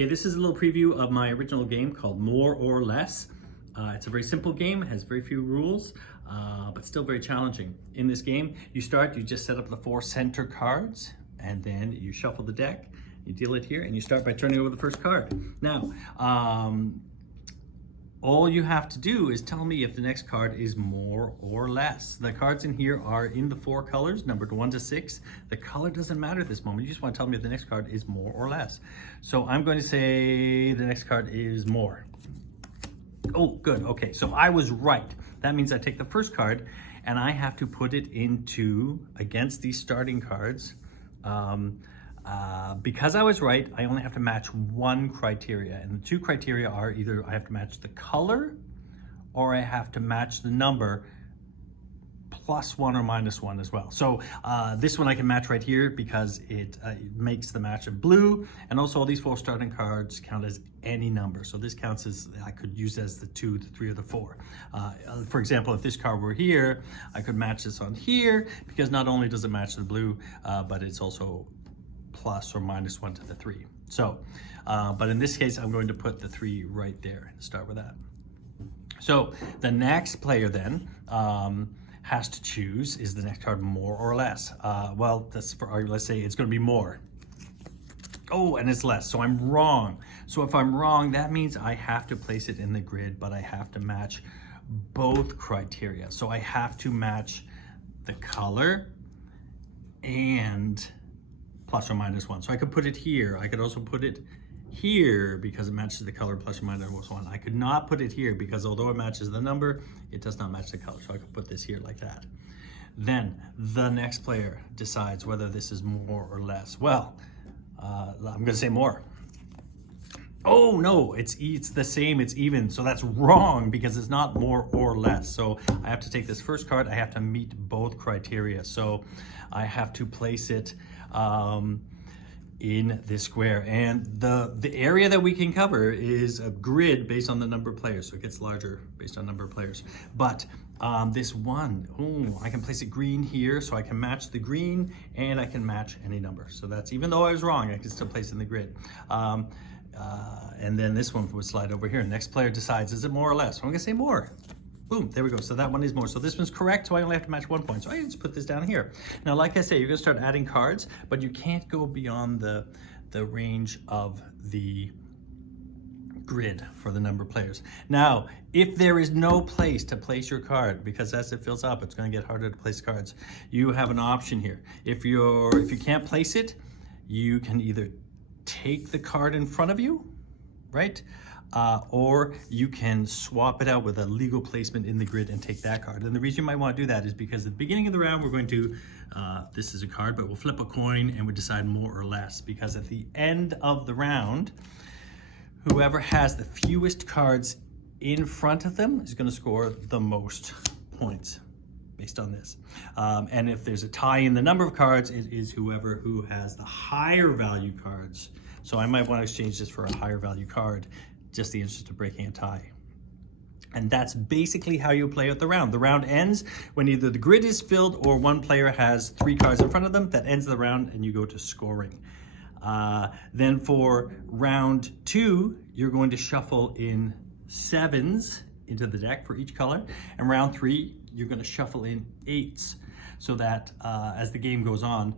Okay, this is a little preview of my original game called More or Less. It's a very simple game, has very few rules, but still very challenging. In this game, you just set up the 4 center cards, and then you shuffle the deck, you deal it here, and you start by turning over the first card. Now, all you have to do is tell me if the next card is more or less. The cards in here are in the 4 colors, numbered 1 to 6. The color doesn't matter at this moment. You just want to tell me if the next card is more or less. So I'm going to say the next card is more. Oh, good. Okay, so I was right. That means I take the first card and I have to put it against these starting cards. Because I was right, I only have to match 1 criteria, and the 2 criteria are either I have to match the color or I have to match the number +1 or -1 as well. So this one I can match right here because it makes the match of blue, and also all these 4 starting cards count as any number. So this counts as, I could use as the 2, the 3, or the 4. For example, if this card were here, I could match this on here because not only does it match the blue, but it's also +1 or -1 to the 3. So, but in this case, I'm going to put the 3 right there and start with that. So the next player then has to choose, is the next card more or less? Well, that's for argument, let's say it's going to be more. Oh, and it's less, so I'm wrong. So if I'm wrong, that means I have to place it in the grid, but I have to match both criteria. So I have to match the color and +1 or -1. So I could put it here. I could also put it here because it matches the color +1 or -1. I could not put it here because although it matches the number, it does not match the color. So I could put this here like that. Then the next player decides whether this is more or less. Well, I'm gonna say more. Oh no, it's the same, it's even. So that's wrong because it's not more or less. So I have to take this first card, I have to meet both criteria. So I have to place it in this square. And the area that we can cover is a grid based on the number of players. So it gets larger based on number of players. But this one, I can place it green here, so I can match the green and I can match any number. So that's, even though I was wrong, I can still place it in the grid. And then this one would slide over here. Next player decides, is it more or less? So I'm gonna say more. Boom, there we go. So that one is more. So this one's correct, so I only have to match 1 point. So I just put this down here. Now, like I say, you're gonna start adding cards, but you can't go beyond the range of the grid for the number of players. Now, if there is no place to place your card, because as it fills up, it's gonna get harder to place cards, you have an option here. If you can't place it, you can either take the card in front of you, right? Or you can swap it out with a legal placement in the grid and take that card. And the reason you might want to do that is because at the beginning of the round, we're going to, this is a card, but we'll flip a coin and we decide more or less. Because at the end of the round, whoever has the fewest cards in front of them is going to score the most points based on this. And if there's a tie in the number of cards, it is whoever who has the higher value cards. So I might want to exchange this for a higher value card, just the interest of breaking a tie. And that's basically how you play out the round. The round ends when either the grid is filled or one player has 3 cards in front of them. That ends the round and you go to scoring. Then for round 2, you're going to shuffle in 7s into the deck for each color. And round 3, you're going to shuffle in 8s. So that as the game goes on,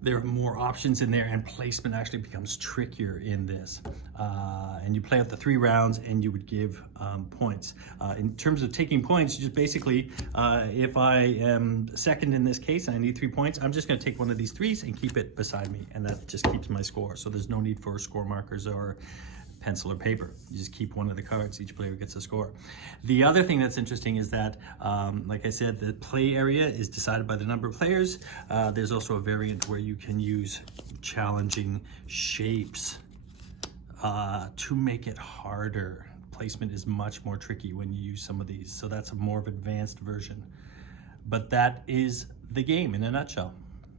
there are more options in there and placement actually becomes trickier in this. And you play out the 3 rounds and you would give points. In terms of taking points, you just basically, if I am second in this case and I need 3 points, I'm just gonna take one of these 3s and keep it beside me, and that just keeps my score. So there's no need for score markers or pencil or paper. You just keep one of the cards, each player gets a score. The other thing that's interesting is that, like I said, the play area is decided by the number of players. There's also a variant where you can use challenging shapes to make it harder. Placement is much more tricky when you use some of these, so that's a more of advanced version. But that is the game in a nutshell.